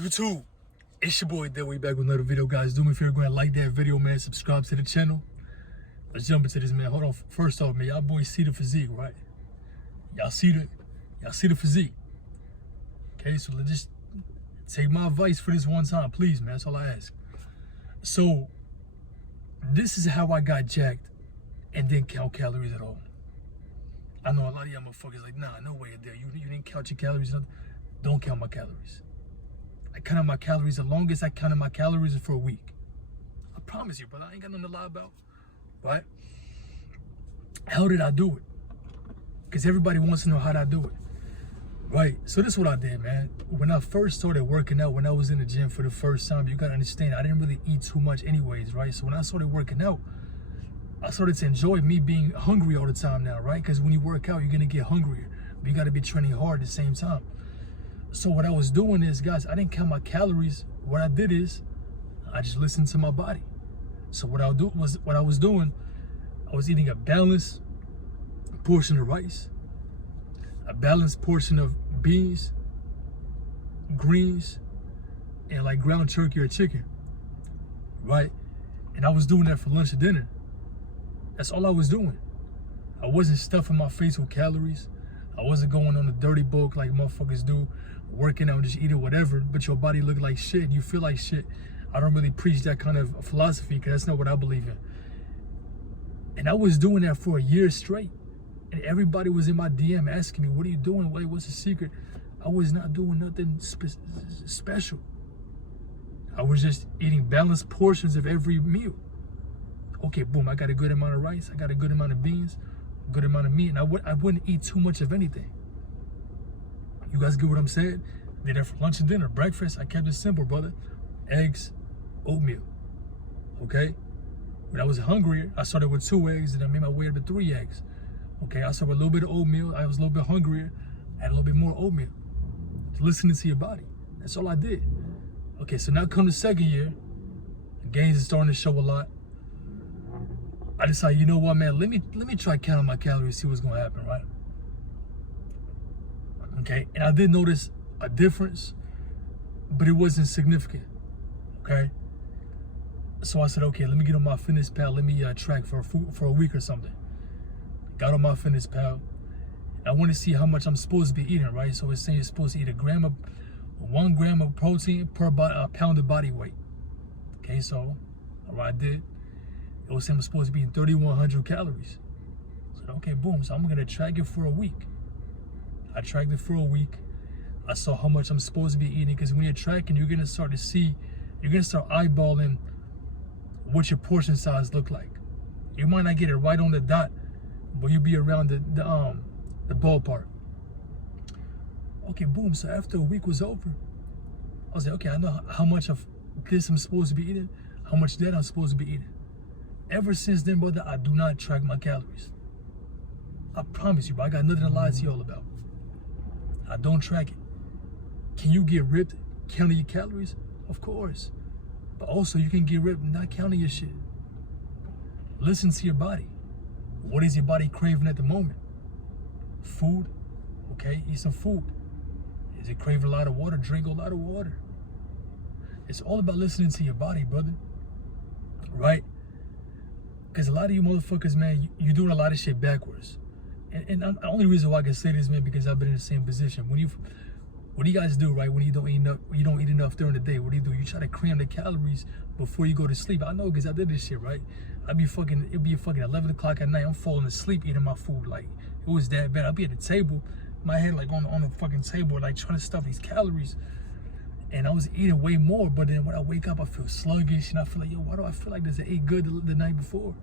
YouTube, it's your boy Dead. We back with another video, guys. Do me a favor, go ahead and like that video, man. Subscribe to the channel. Let's jump into this, man. Hold on. First off, man, y'all boys see the physique, right? Y'all see the physique. Okay, so let's just take my advice for this one time, please, man. That's all I ask. So, this is how I got jacked and didn't count calories at all. I know a lot of y'all motherfuckers like, nah, no way, Dead. You didn't count your calories. Don't count my calories. I counted my calories. The longest I counted my calories is for a week. I promise you, brother. I ain't got nothing to lie about. Right? How did I do it? Because everybody wants to know how did I do it. Right? So this is what I did, man. When I first started working out, when I was in the gym for the first time, you got to understand, I didn't really eat too much anyways, right? So when I started working out, I started to enjoy me being hungry all the time now, right? Because when you work out, you're going to get hungrier. But you got to be training hard at the same time. So what I was doing is, guys, I didn't count my calories. What I did is, I just listened to my body. So what I was doing, I was eating a balanced portion of rice, a balanced portion of beans, greens, and like ground turkey or chicken, right? And I was doing that for lunch and dinner. That's all I was doing. I wasn't stuffing my face with calories. I wasn't going on a dirty bulk like motherfuckers do, working out, just eating whatever, but your body look like shit and you feel like shit. I don't really preach that kind of philosophy because that's not what I believe in. And I was doing that for a year straight. And everybody was in my DM asking me, what are you doing? What's the secret? I was not doing nothing special. I was just eating balanced portions of every meal. Okay, boom, I got a good amount of rice. I got a good amount of beans, a good amount of meat. And I wouldn't eat too much of anything. You guys get what I'm saying? Did that for lunch and dinner. Breakfast, I kept it simple, brother. Eggs, oatmeal. Okay? When I was hungrier, I started with 2 eggs, and I made my way up to 3 eggs. Okay, I started with a little bit of oatmeal. I was a little bit hungrier. I had a little bit more oatmeal. Listening to your body. That's all I did. Okay, so now come the second year. The gains are starting to show a lot. I decided, you know what, man? Let me try counting my calories, see what's gonna happen, right? Okay, and I did notice a difference, but it wasn't significant. Okay, so I said, okay, let me get on my fitness pal. Let me track for a week or something. Got on my fitness pal. I want to see how much I'm supposed to be eating, right? So it's saying you're supposed to eat 1 gram of protein per pound of body weight. Okay, so what I did, it was saying I'm supposed to be eating 3,100 calories. So okay, boom. So I'm gonna track it for a week. I tracked it for a week. I saw how much I'm supposed to be eating, because when you're tracking, you're gonna start eyeballing what your portion size look like. You might not get it right on the dot, but you'll be around the ballpark. Okay, boom. So after a week was over, I was like, okay, I know how much of this I'm supposed to be eating, how much that I'm supposed to be eating. Ever since then, brother, I do not track my calories. I promise you, bro, I got nothing to lie to y'all about. I don't track it. Can you get ripped counting your calories? Of course. But also, you can get ripped not counting your shit. Listen to your body. What is your body craving at the moment? Food? Okay, eat some food. Is it craving a lot of water? Drink a lot of water. It's all about listening to your body, brother. Right? Because a lot of you motherfuckers, man, you're doing a lot of shit backwards. And the only reason why I can say this, man, because I've been in the same position. What do you guys do, right? When you don't eat enough during the day, what do? You try to cram the calories before you go to sleep. I know, because I did this shit, right? It'd be fucking 11 o'clock at night. I'm falling asleep eating my food. Like, it was that bad. I'd be at the table, my head like on the fucking table, like trying to stuff these calories. And I was eating way more, but then when I wake up, I feel sluggish, and I feel like, yo, why do I feel like this? I ate good the night before.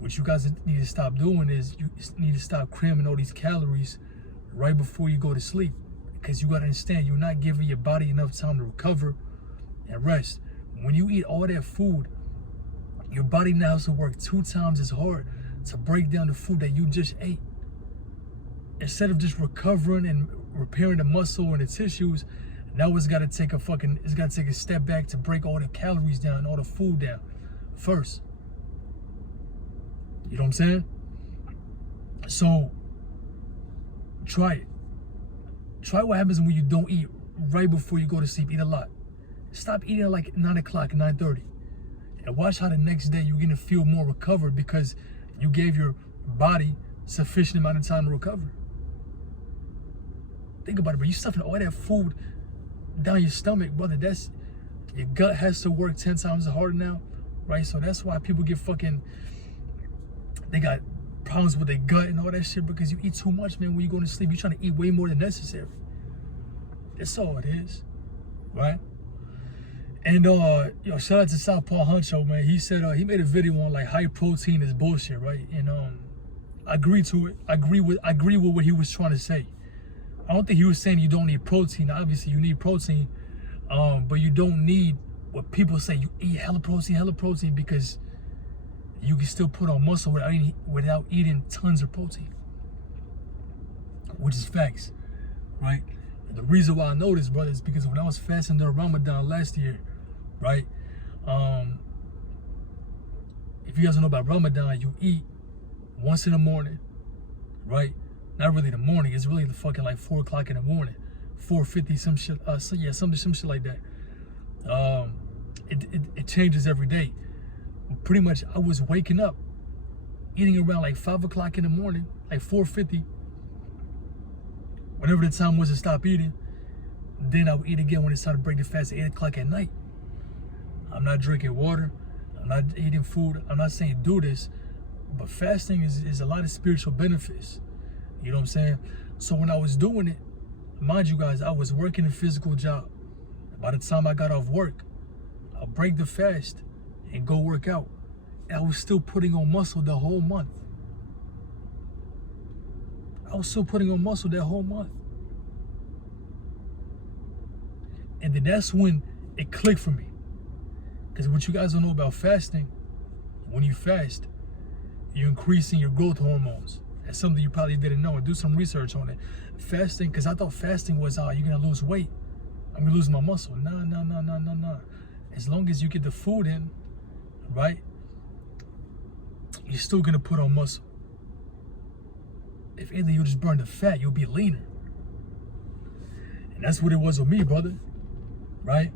What you guys need to stop doing is you need to stop cramming all these calories right before you go to sleep. Because you got to understand, you're not giving your body enough time to recover and rest. When you eat all that food, your body now has to work 2 times as hard to break down the food that you just ate. Instead of just recovering and repairing the muscle and the tissues, now it's got to take a step back to break all the calories down, all the food down first. You know what I'm saying? So, try it. Try what happens when you don't eat right before you go to sleep. Eat a lot. Stop eating at like 9 o'clock, 9:30. And watch how the next day you're going to feel more recovered because you gave your body sufficient amount of time to recover. Think about it, bro. You stuffing all that food down your stomach, brother. That's, your gut has to work 10 times harder now, right? So that's why people get they got problems with their gut and all that shit because you eat too much, man. When you go to sleep, you're trying to eat way more than necessary. That's all it is, right? And shout out to Southpaw Huncho, man. He said he made a video on like high protein is bullshit, right? And I agree to it. I agree with what he was trying to say. I don't think he was saying you don't need protein. Obviously, you need protein, but you don't need what people say. You eat hella protein, because you can still put on muscle without eating tons of protein, which is facts, right? And the reason why I know this, brother, is because when I was fasting during Ramadan last year, right? If you guys don't know about Ramadan, you eat once in the morning, right? Not really the morning, it's really the fucking like 4 o'clock in the morning, 4:50, some shit. So yeah, some shit like that. It changes every day. Pretty much, I was waking up, eating around like 5 o'clock in the morning, like 4:50. Whenever the time was to stop eating, then I would eat again when it's time to break the fast at 8 o'clock at night. I'm not drinking water. I'm not eating food. I'm not saying do this, but fasting is a lot of spiritual benefits. You know what I'm saying? So when I was doing it, mind you guys, I was working a physical job. By the time I got off work, I'll break the fast and go work out. And I was still putting on muscle the whole month. I was still putting on muscle that whole month. And then that's when it clicked for me. Because what you guys don't know about fasting, when you fast, you're increasing your growth hormones. That's something you probably didn't know, and do some research on it. Fasting, because I thought fasting was, you're going to lose weight. I'm going to lose my muscle. No. As long as you get the food in, right, you're still going to put on muscle. If anything, you just burn the fat, you'll be leaner. And that's what it was with me, brother, right?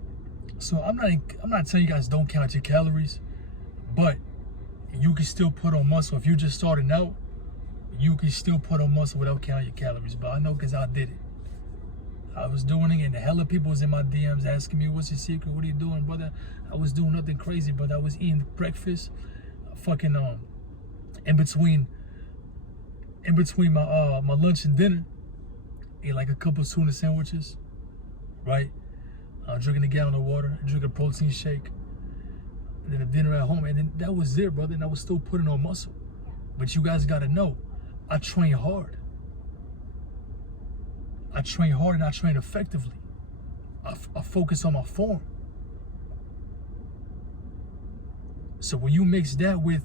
So I'm not telling you guys don't count your calories, but you can still put on muscle. If you're just starting out, you can still put on muscle without counting your calories. But I know because I did it. I was doing it, and the hella people was in my DMs asking me, what's your secret? What are you doing, brother? I was doing nothing crazy, but I was eating breakfast, fucking in between my lunch and dinner, ate like a couple of tuna sandwiches, right? Drinking a gallon of water, drinking a protein shake, and then a dinner at home, and then that was it, brother. And I was still putting on muscle. But you guys gotta know, I train hard. I train hard and I train effectively. I focus on my form. So when you mix that with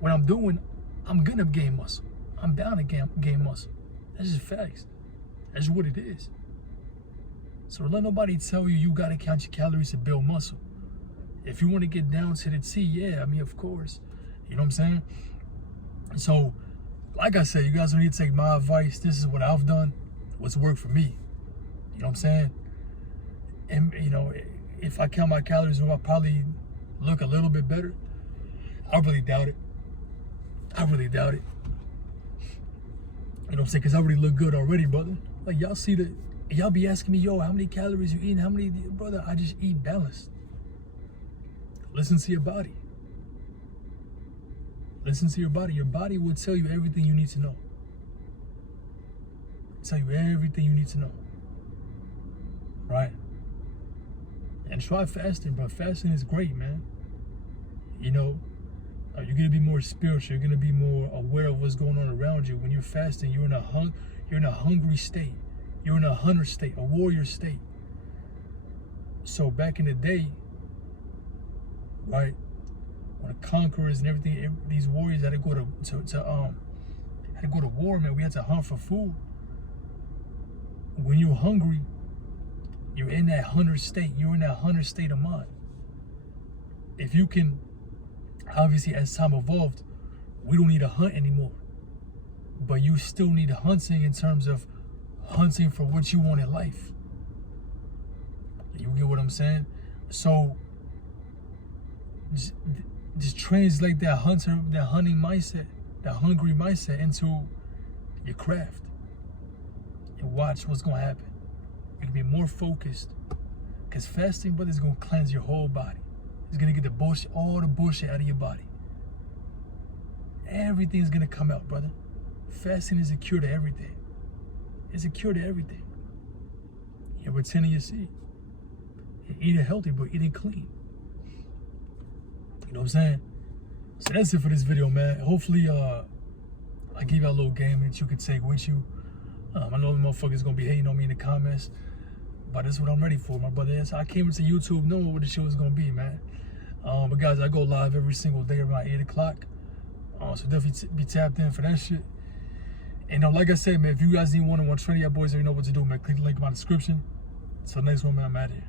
what I'm doing, I'm gonna gain muscle. I'm bound to gain muscle. That's just facts. That's what it is. So don't let nobody tell you gotta count your calories to build muscle. If you want to get down to the T, yeah, I mean, of course. You know what I'm saying? So, like I said, you guys don't need to take my advice. This is what I've done, what's worked for me. You know what I'm saying? And, you know, if I count my calories, will I probably look a little bit better? I really doubt it. You know what I'm saying? Because I already look good already, brother. Like, y'all be asking me, yo, how many calories you eating? How many, brother, I just eat balanced. Listen to your body. Listen to your body. Your body will tell you everything you need to know. Tell you everything you need to know. Right? And try fasting, bro. Fasting is great, man. You know, you're going to be more spiritual. You're going to be more aware of what's going on around you. When you're fasting, you're in a hungry state. You're in a hunter state, a warrior state. So back in the day, right, when the conquerors and everything, these warriors had to go to war, man. We had to hunt for food. When you're hungry, you're in that hunter state. You're in that hunter state of mind. If you can, obviously, as time evolved, we don't need to hunt anymore. But you still need hunting in terms of hunting for what you want in life. what I'm saying? So just translate that hunting mindset, that hungry mindset into your craft. And watch what's gonna happen. You can be more focused. Because fasting, brother, is gonna cleanse your whole body. It's gonna get the bullshit, all the bullshit out of your body. Everything's gonna come out, brother. Fasting is a cure to everything. It's a cure to everything. You're retaining your seed. You're eating healthy, but eating clean. You know what I'm saying? So that's it for this video, man. Hopefully, I gave you a little game that you could take with you. I know the motherfuckers gonna be hating on me in the comments, but that's what I'm ready for, my brother. I came into YouTube knowing what the show is gonna be, man. But guys, I go live every single day around 8 o'clock. So definitely be tapped in for that shit. And like I said, man, if you guys need one-on-one training, y'all boys already know what to do, man. Click the link in my description. Until next one, man, I'm out here.